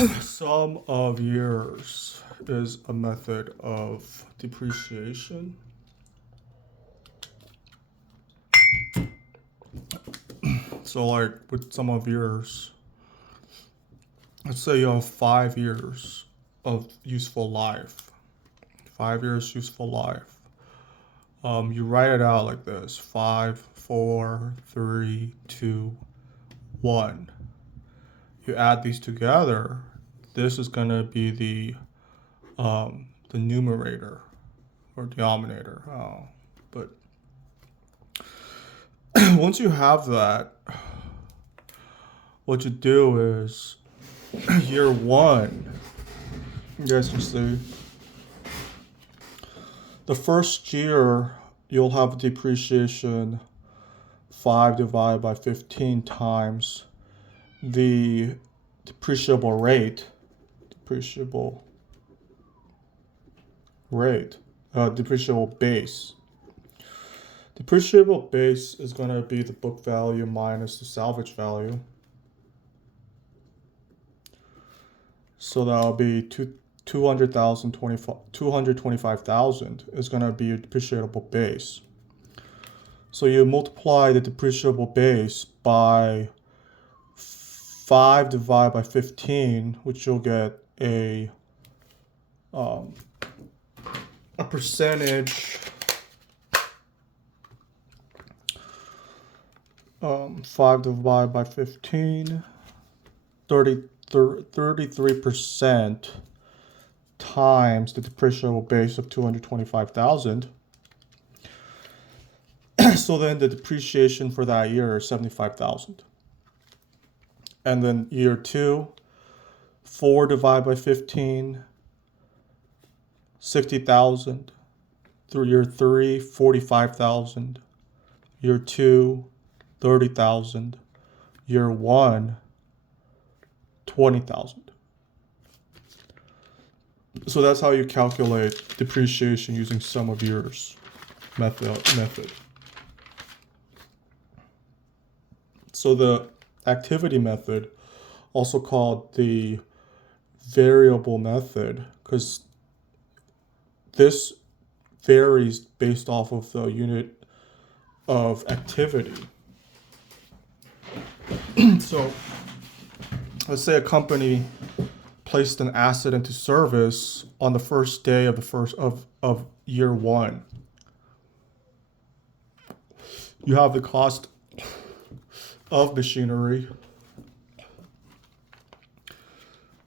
Sum of years is a method of depreciation. So, like with sum of years, let's say you have 5 years of useful life. 5 years useful life. You write it out like this: 5, 4, 3, 2, 1. You add these together. This is gonna be the numerator or denominator. But once you have that, what you do is year one, you guys can see, the first year you'll have depreciation 5 divided by 15 times the depreciable rate, depreciable rate, depreciable base. Depreciable base is going to be the book value minus the salvage value. So that'll be 225,000 is going to be your depreciable base. So you multiply the depreciable base by 5 divided by 15, which you'll get a percentage. 5 divided by 15, 33% times the depreciable base of 225,000. So then the depreciation for that year is 75,000. And then year two, 4 divided by 15, 60,000. Through year three, 45,000. Year two, 30,000. Year one, 20,000. So that's how you calculate depreciation using sum of years method. So the activity method, also called the variable method, because this varies based off of the unit of activity. So let's say a company placed an asset into service on the first day of of year one. You have the cost of machinery,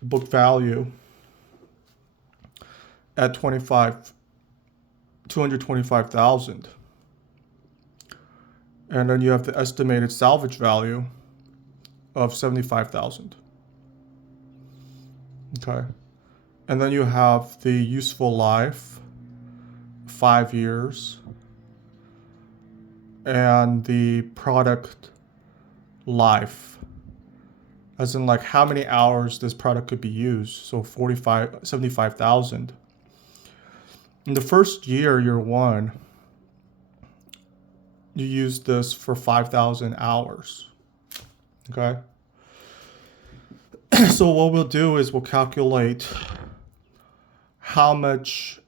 book value at 225,000. And then you have the estimated salvage value of 75,000. Okay. And then you have the useful life, 5 years, and the product life, as in like how many hours this product could be used. So 75,000. In the first year, year one, you use this for 5,000 hours. Okay. So what we'll do is we'll calculate how much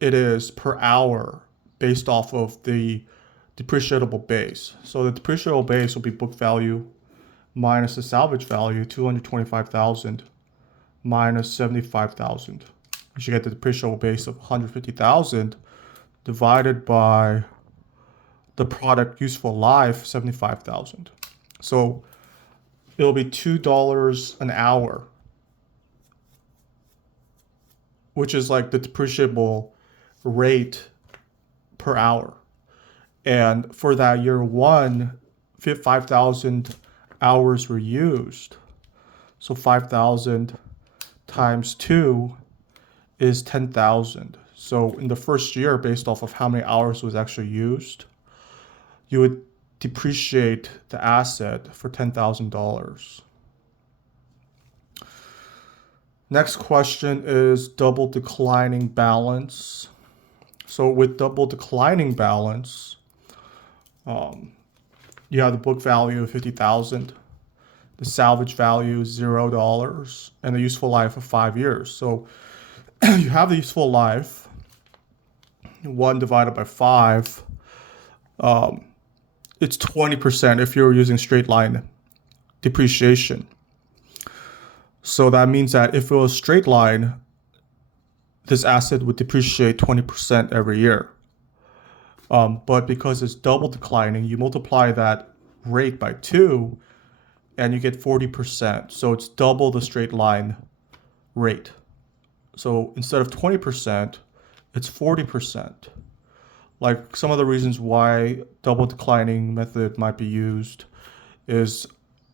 it is per hour based off of the depreciable base. So the depreciable base will be book value minus the salvage value, 225,000 minus 75,000. You should get the depreciable base of 150,000 divided by the product useful life, 75,000. So it'll be $2 an hour, which is like the depreciable rate per hour. And for that year one, 5,000 hours were used. So 5,000 times 2 is 10,000. So in the first year, based off of how many hours was actually used, you would depreciate the asset for $10,000. Next question is double declining balance. So with double declining balance, you have the book value of 50,000. the salvage value is $0, and the useful life of 5 years. So you have the useful life, 1 divided by 5, it's 20% if you're using straight line depreciation. So that means that if it was straight line, this asset would depreciate 20% every year. But because it's double declining, you multiply that rate by 2 and you get 40%. So it's double the straight line rate. So instead of 20%, it's 40%. Like some of the reasons why double declining method might be used is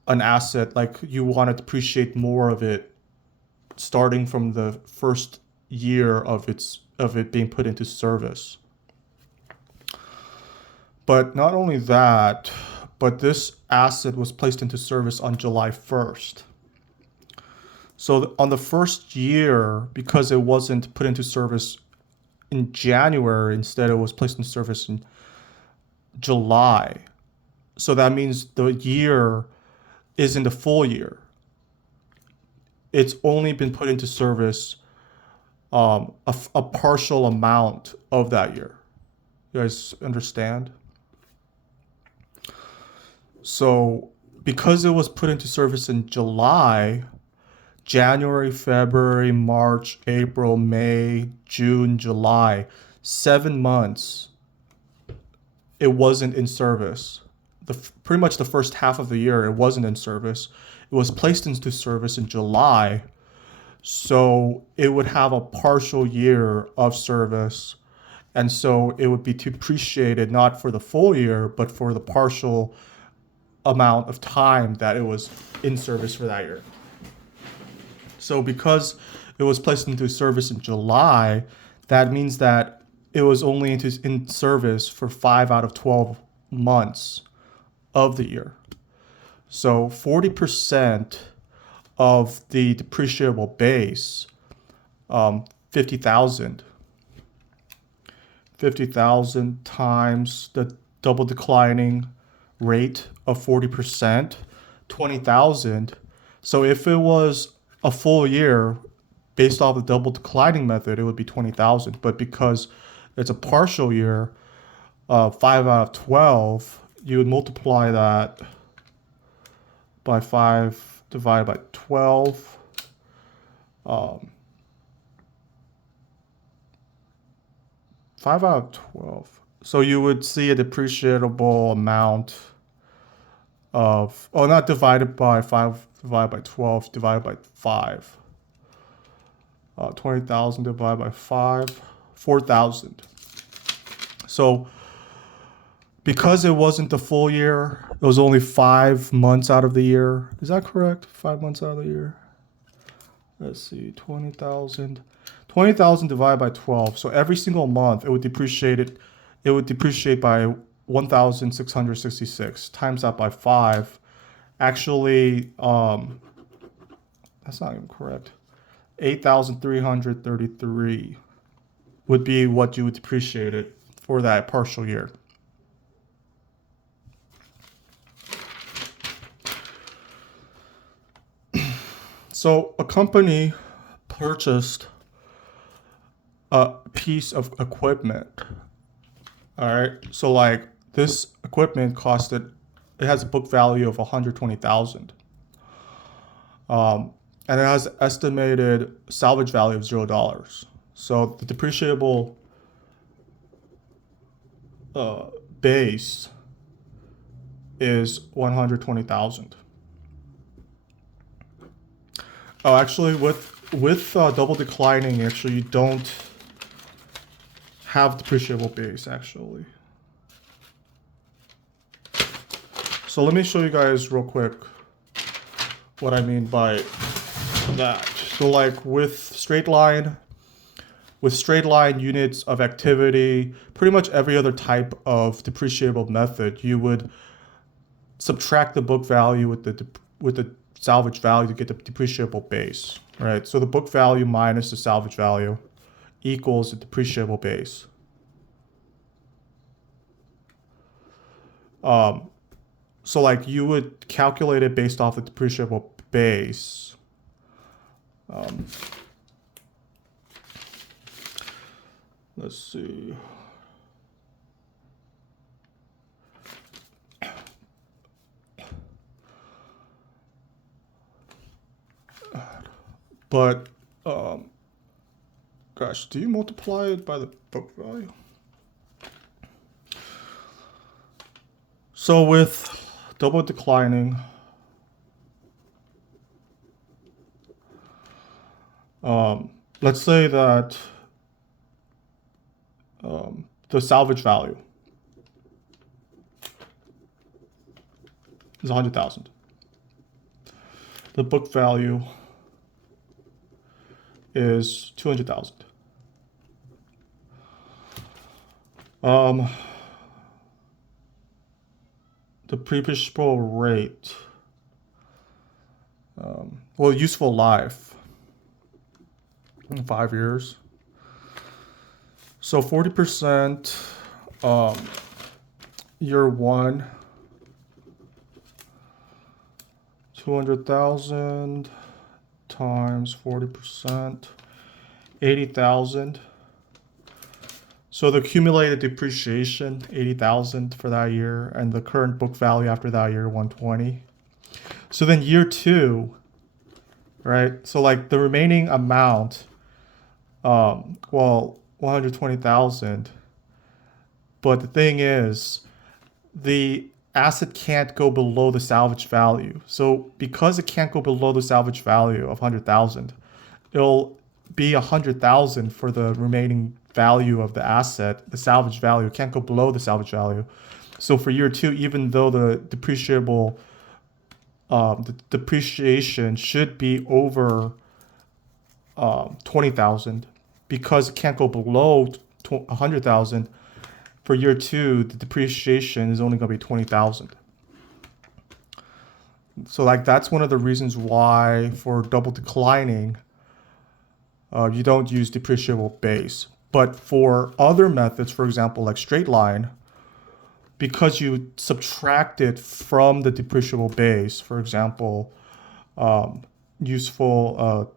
an asset, like you want to depreciate more of it starting from the first year of it being put into service. But not only that, but this asset was placed into service on July 1st. So on the first year, because it wasn't put into service in January, instead it was placed into service in July. So that means the year isn't a full year. It's only been put into service a partial amount of that year. You guys understand? So because it was put into service in July, January, February, March, April, May, June, July, 7 months, it wasn't in service. Pretty much the first half of the year, it wasn't in service. It was placed into service in July, so it would have a partial year of service, and so it would be depreciated not for the full year, but for the partial amount of time that it was in service for that year. So because it was placed into service in July, that means that it was only in service for 5 out of 12 months of the year. So 40% of the depreciable base, 50,000 times the double declining rate of 40%, 20,000. So if it was a full year based off the double declining method, it would be 20,000. But because it's a partial year, 5 out of 12, you would multiply that by 5 divided by 12. 5 out of 12. So you would see a depreciable amount of, not divided by 5, divided by 12, divided by 5. 20,000 divided by 5, 4,000. So because it wasn't the full year, it was only 5 months out of the year. Is that correct? 5 months out of the year. Let's see, 20,000. 20,000 divided by 12. So every single month it would depreciate by 1,666. Times that by 5. Actually, that's not even correct. 8,333 would be what you would depreciate it for that partial year. So a company purchased a piece of equipment. All right. So like this equipment it has a book value of 120,000. And it has estimated salvage value of $0. So the depreciable base is 120,000. Oh, actually, with double declining, actually, you don't have depreciable base, actually. So let me show you guys real quick what I mean by that. So like with straight line units of activity, pretty much every other type of depreciable method, you would subtract the book value with the salvage value to get the depreciable base, right? So the book value minus the salvage value equals the depreciable base. so like you would calculate it based off the depreciable base. Let's see. But, gosh, do you multiply it by the book value? So with double declining, let's say that the salvage value is 100,000. The book value is 200,000. The depreciable rate, well, useful life, 5 years. So 40%, year one, 200,000 times 40%, 80,000. So the accumulated depreciation, 80,000 for that year, and the current book value after that year, 120. So then year two, right? So like the remaining amount, well, 120,000. But the thing is, the asset can't go below the salvage value. So because it can't go below the salvage value of 100,000, it'll be 100,000 for the remaining value of the asset. The salvage value can't go below the salvage value. So for year two, even though the depreciation should be over 20,000, because it can't go below 100,000. For year two, the depreciation is only going to be 20,000. So like that's one of the reasons why for double declining, you don't use depreciable base. But for other methods, for example, like straight line, because you subtract it from the depreciable base, for example, useful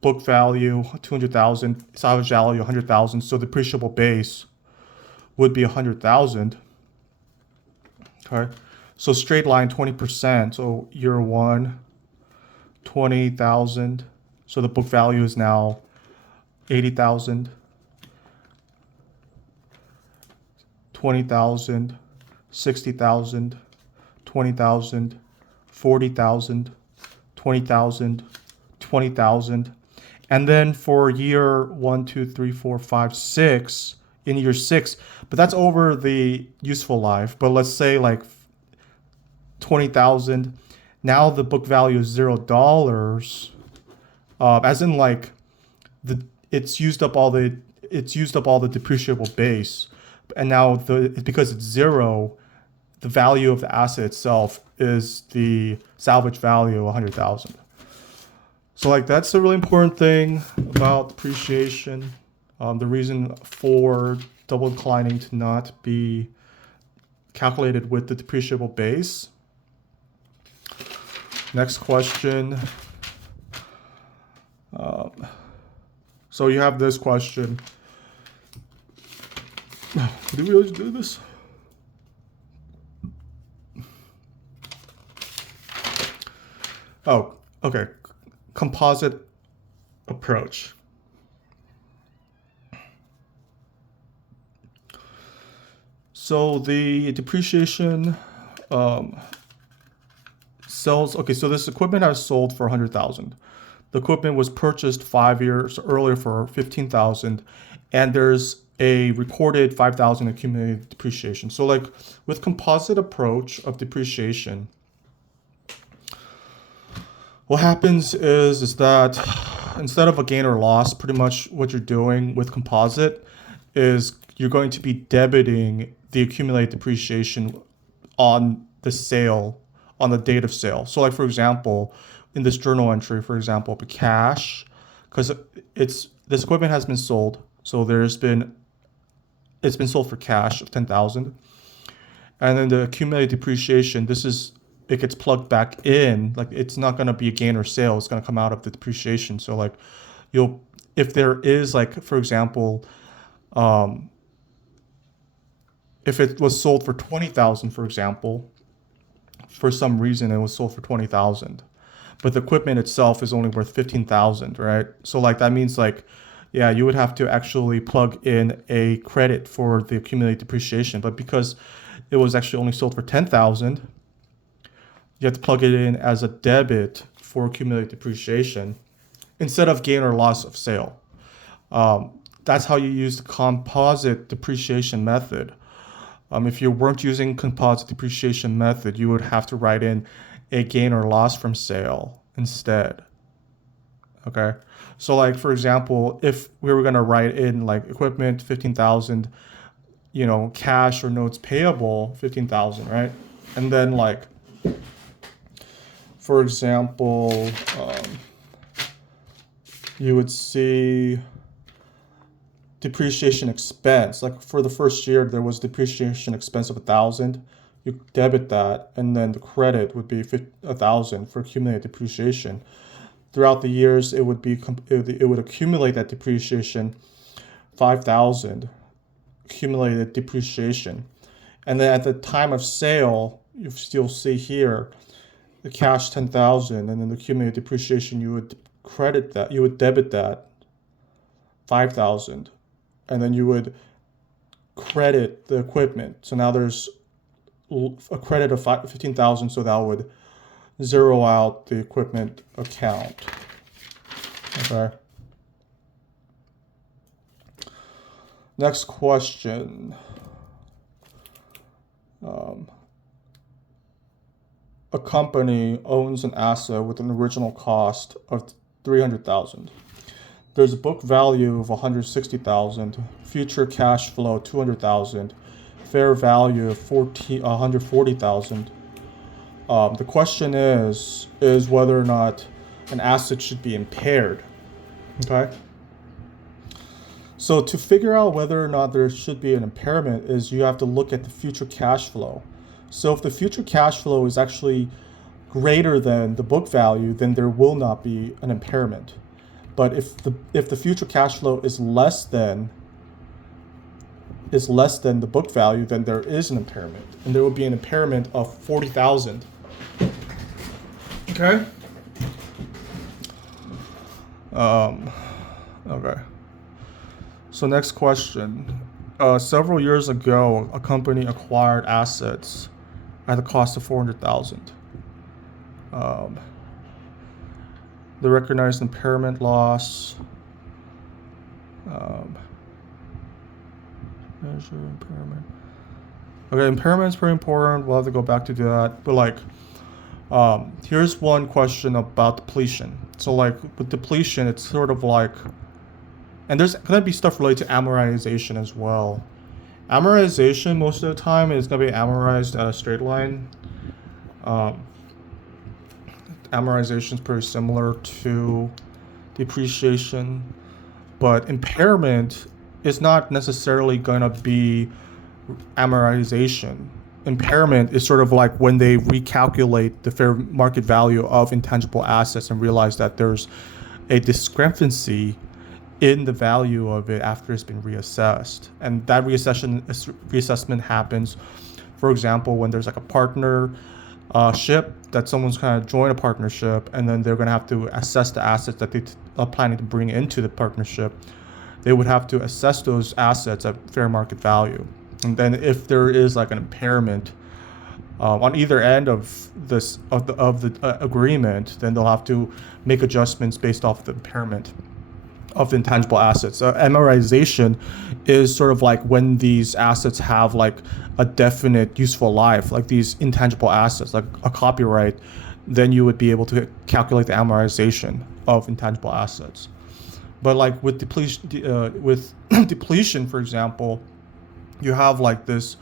book value 200,000, salvage value 100,000, so depreciable base would be 100,000. Okay, so straight line 20%. So year one, 20,000. So the book value is now 80,000. 20,000, 60,000, 20,000, 40,000, 20,000, 20,000. And then for year 1, 2, 3, 4, 5, 6, in year 6, but that's over the useful life. But let's say like 20,000. Now the book value is $0, as in like it's used up all the depreciable base, and now because it's 0, the value of the asset itself is the salvage value 100,000. So like that's a really important thing about depreciation. The reason for double declining to not be calculated with the depreciable base. Next question. So you have this question. Did we always do this? Oh, okay. Composite approach. So the depreciation sells. Okay, so this equipment has sold for 100,000. The equipment was purchased 5 years earlier for 15,000, and there's a recorded 5,000 accumulated depreciation. So like with composite approach of depreciation, what happens is that instead of a gain or loss, pretty much what you're doing with composite is you're going to be debiting the accumulated depreciation on the sale, on the date of sale. So like for example, in this journal entry, for example, the cash, because this equipment has been sold, so it's been sold for cash of 10,000. And then the accumulated depreciation, it gets plugged back in. Like it's not going to be a gain or sale. It's going to come out of the depreciation. So like if there is like, for example, um, if it was sold for 20,000, for example, for some reason it was sold for 20,000, but the equipment itself is only worth 15,000, right? So like that means like, yeah, you would have to actually plug in a credit for the accumulated depreciation, but because it was actually only sold for 10,000, you have to plug it in as a debit for accumulated depreciation instead of gain or loss of sale. That's how you use the composite depreciation method. If you weren't using composite depreciation method, you would have to write in a gain or loss from sale instead. Okay. So like, for example, if we were going to write in like equipment, 15,000, cash or notes payable, 15,000, right? And then like, for example, you would see depreciation expense. Like for the first year, there was depreciation expense of 1,000. You debit that, and then the credit would be 1,000 for accumulated depreciation. Throughout the years, it would accumulate that depreciation, 5,000 accumulated depreciation, and then at the time of sale, you still see here the cash 10,000, and then the accumulated depreciation. You would debit that 5,000, and then you would credit the equipment. So now there's a credit of 15,000, so that would zero out the equipment account. Okay. Next question. A company owns an asset with an original cost of 300,000. There's a book value of 160,000, future cash flow 200,000, fair value of 140,000. The question is whether or not an asset should be impaired. Okay. So to figure out whether or not there should be an impairment is you have to look at the future cash flow. So if the future cash flow is actually greater than the book value, then there will not be an impairment. But if the future cash flow is less than the book value, then there is an impairment, and there will be an impairment of 40,000. Okay. Okay. So next question. Several years ago, a company acquired assets at a cost of 400,000. They recognized impairment loss. Measure impairment. Okay, impairment is pretty important. We'll have to go back to do that. But like, here's one question about depletion. So like with depletion, it's sort of like, and there's gonna be stuff related to amortization as well. Amortization most of the time is gonna be amortized at a straight line. Amortization is pretty similar to depreciation, but impairment is not necessarily gonna be amortization. Impairment is sort of like when they recalculate the fair market value of intangible assets and realize that there's a discrepancy in the value of it after it's been reassessed. And that reassessment happens, for example, when there's like a partnership that someone's kind of join a partnership, and then they're going to have to assess the assets that they are planning to bring into the partnership. They would have to assess those assets at fair market value. And then if there is like an impairment on either end of the agreement, then they'll have to make adjustments based off the impairment of the intangible assets. Amortization is sort of like when these assets have like a definite useful life, like these intangible assets, like a copyright, then you would be able to calculate the amortization of intangible assets. But like with depletion, for example, you have like this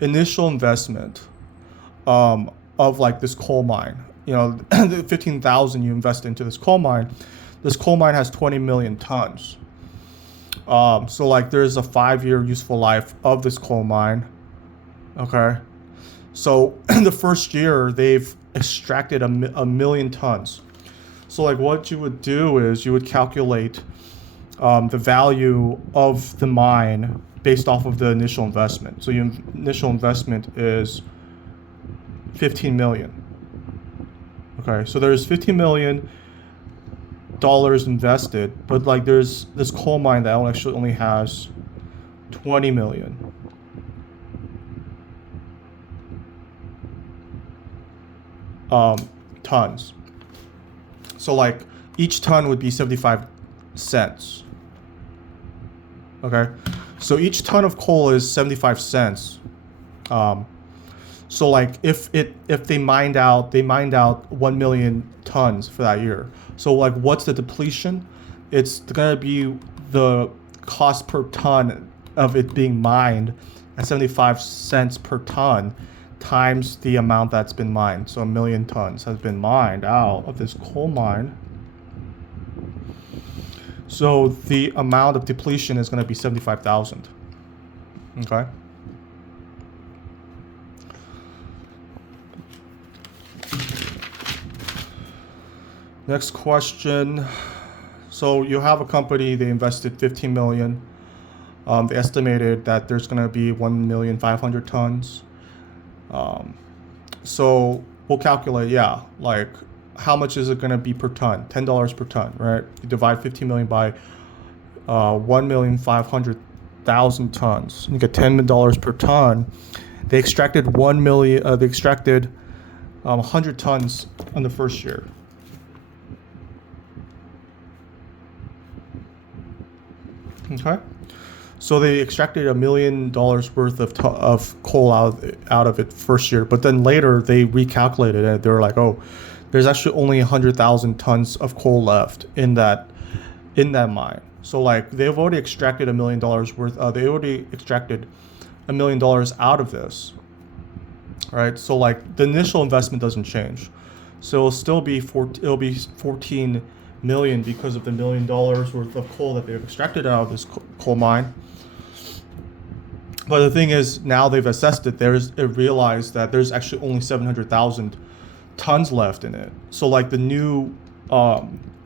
initial investment of like this coal mine. The 15,000 you invest into this coal mine. This coal mine has 20 million tons. So like there's a 5-year useful life of this coal mine. Okay. So in the first year, they've extracted a million tons. So like what you would do is you would calculate the value of the mine based off of the initial investment. So your initial investment is 15 million. Okay, so there's 15 million dollars invested, but like there's this coal mine that actually only has 20 million. Tons. So like each ton would be 75 cents. Okay, so each ton of coal is 75 cents. So like if they mined out 1 million tons for that year. So like what's the depletion? It's gonna be the cost per ton of it being mined at 75 cents per ton times the amount that's been mined. So 1 million tons has been mined out of this coal mine. So the amount of depletion is going to be 75,000. Okay. Next question. So you have a company, they invested 15 million. They estimated that there's going to be 1,500,000 tons. So we'll calculate, yeah, like how much is it going to be per ton? $10 per ton, right? You divide 15 million by 1,500,000 tons. You get $10 per ton. They extracted 1 million. They extracted 100 tons in the first year. Okay. So they extracted $1 million worth of coal out of it first year, but then later they recalculated it. They were like, oh, there's actually only 100,000 tons of coal left in that mine. So like they've already extracted $1 million worth. They already extracted $1 million out of this, right? So like the initial investment doesn't change. So it'll still be 14 million because of the $1 million worth of coal that they've extracted out of this coal mine. But the thing is, now they've assessed it. They realized that there's actually only 700,000 tons left in it. So like the new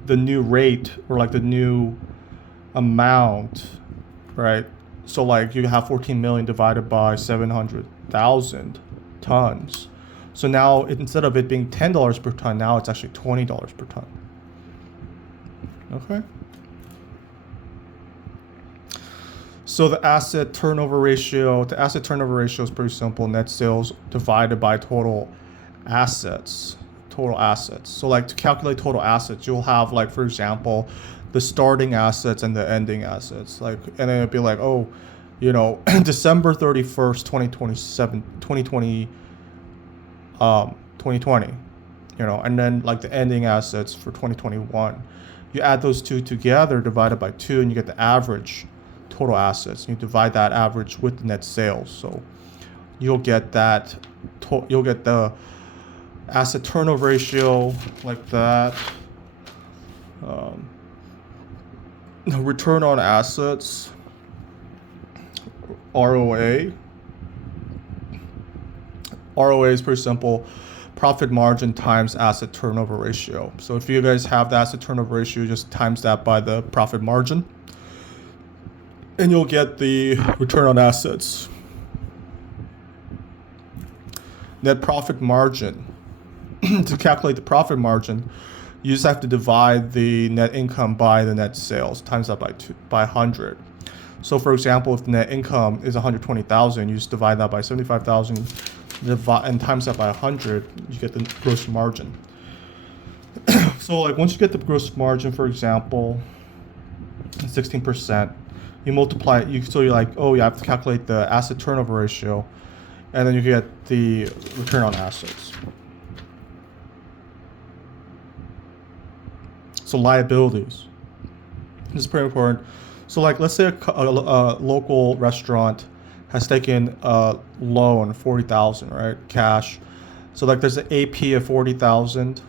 rate, or like the new amount, right? So like you have 14 million divided by 700,000 tons. So now instead of it being $10 per ton, now it's actually $20 per ton. Okay. So the asset turnover ratio is pretty simple. Net sales divided by total assets. So like to calculate total assets, you'll have like, for example, the starting assets and the ending assets. Like, and then it'd be like, oh, you know, December 31st, 2020, you know, and then like the ending assets for 2021. You add those two together, divided by 2, and you get the average total assets. You divide that average with the net sales. So you'll get that, you'll get the asset turnover ratio like that. Return on assets, ROA. ROA is pretty simple. Profit margin times asset turnover ratio. So if you guys have the asset turnover ratio, just times that by the profit margin, and you'll get the return on assets. Net profit margin. To calculate the profit margin, you just have to divide the net income by the net sales, times that by 100. So for example, if the net income is 120,000, you just divide that by 75,000 and times that by 100, you get the gross margin. So like once you get the gross margin, for example, 16%, you multiply it, so you're like, oh, you have to calculate the asset turnover ratio, and then you get the return on assets. So liabilities. This is pretty important. So like, let's say a local restaurant has taken a loan, 40,000, right? Cash. So like there's an AP of 40,000.